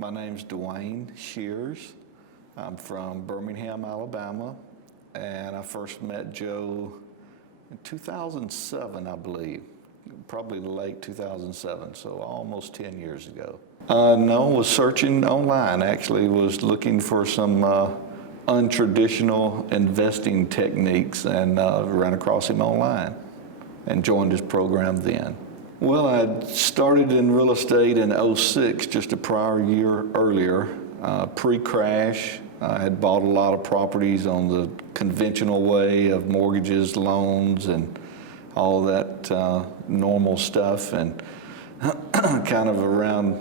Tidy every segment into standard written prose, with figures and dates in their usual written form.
My name's Dwayne Shears. I'm from Birmingham, Alabama, and I first met Joe in 2007, I believe, probably late 2007, so almost 10 years ago. No, was searching online, actually, was looking for some untraditional investing techniques and ran across him online and joined his program then. Well, I started in real estate in '06, just a prior year earlier, pre-crash. I had bought a lot of properties on the conventional way of mortgages, loans, and all that normal stuff. And kind of around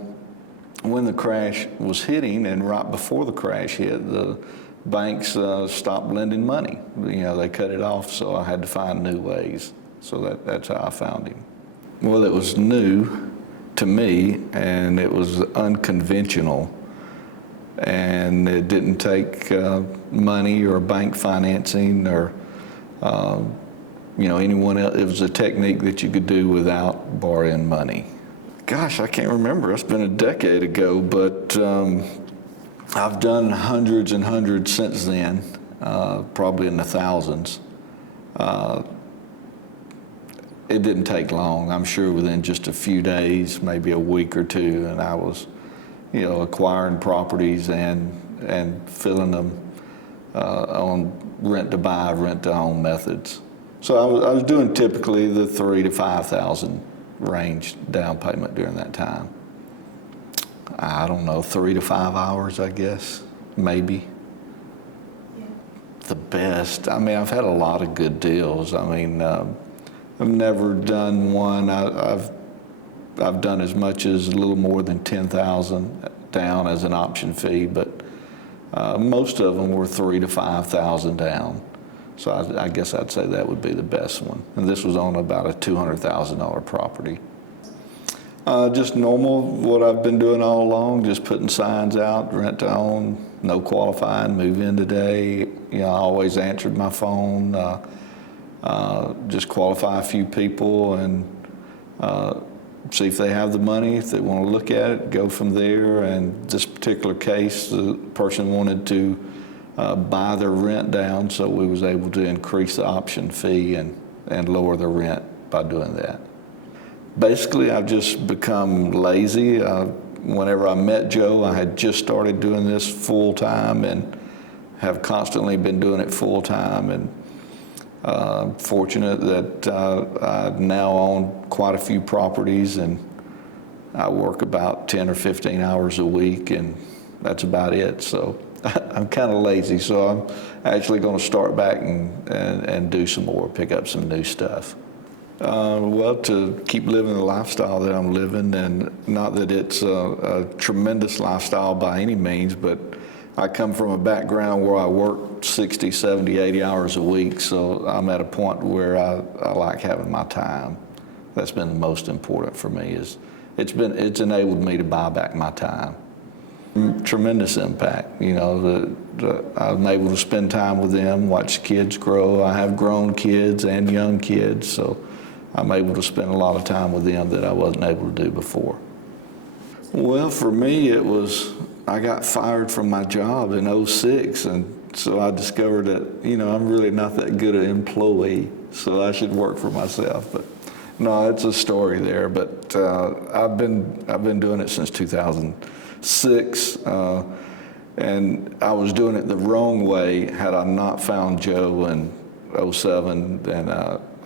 when the crash was hitting and right before the crash hit, the banks stopped lending money. You know, they cut it off, so I had to find new ways. So that's how I found him. Well, it was new to me, and it was unconventional, and it didn't take money or bank financing or anyone else. It was a technique that you could do without borrowing money. Gosh, I can't remember. It's been a decade ago, but I've done hundreds and hundreds since then, probably in the thousands. It didn't take long. I'm sure within just a few days, maybe a week or two, and I was, acquiring properties and filling them on rent to buy, rent to own methods. So I was doing typically the $3,000 to $5,000 range down payment during that time. I don't know, 3 to 5 hours, I guess, maybe. Yeah. The best. I mean, I've had a lot of good deals. I mean, I've never done one. I've done as much as a little more than $10,000 down as an option fee, but most of them were $3,000 to $5,000 down. So I guess I'd say that would be the best one. And this was on about a $200,000 property. Just normal, what I've been doing all along, just putting signs out, rent to own, no qualifying, move in today. I always answered my phone. Just qualify a few people and see if they have the money, if they want to look at it, go from there. And this particular case, the person wanted to buy their rent down, so we was able to increase the option fee and lower the rent by doing that. Basically, I've just become lazy. Whenever I met Joe, I had just started doing this full time and have constantly been doing it full time. And fortunate that I now own quite a few properties, and I work about 10 or 15 hours a week, and that's about it. So I'm kind of lazy, so I'm actually going to start back and do some more, pick up some new stuff. Well, to keep living the lifestyle that I'm living, and not that it's a tremendous lifestyle by any means, but I come from a background where I work 60, 70, 80 hours a week, so I'm at a point where I like having my time. That's been the most important for me. It's enabled me to buy back my time. Tremendous impact. I'm able to spend time with them, watch kids grow. I have grown kids and young kids, so I'm able to spend a lot of time with them that I wasn't able to do before. Well, for me, I got fired from my job in '06, and so I discovered that, I'm really not that good an employee, so I should work for myself. But no, it's a story there. But I've been doing it since 2006, and I was doing it the wrong way. Had I not found Joe in '07, then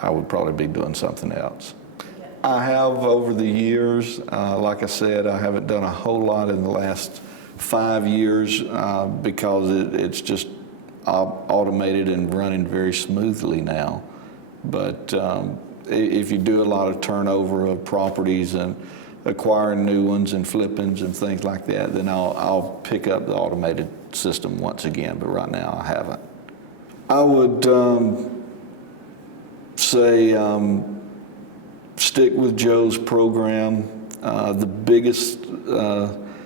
I would probably be doing something else. I have over the years, like I said, I haven't done a whole lot in the last 5 years because it's just automated and running very smoothly now. But if you do a lot of turnover of properties and acquiring new ones and flippings and things like that, then I'll pick up the automated system once again, but right now I haven't. I would say stick with Joe's program. The biggest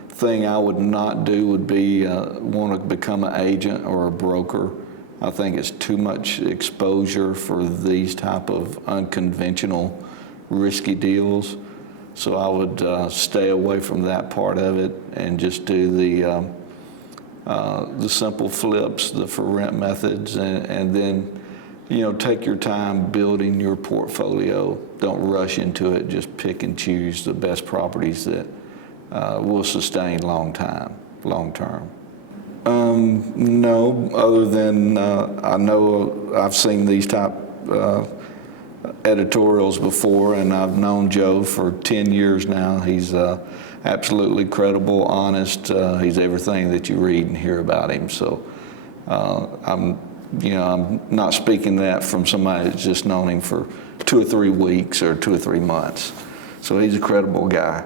thing I would not do would be want to become an agent or a broker. I think it's too much exposure for these type of unconventional, risky deals. So I would stay away from that part of it and just do the simple flips, the for rent methods, and then, you know, take your time building your portfolio. Don't rush into it. Just pick and choose the best properties that will sustain long term. No, other than I know I've seen these type editorials before, and I've known Joe for 10 years now. He's absolutely credible, honest. He's everything that you read and hear about him. So I'm not speaking that from somebody that's just known him for 2 or 3 weeks or 2 or 3 months. So he's a credible guy.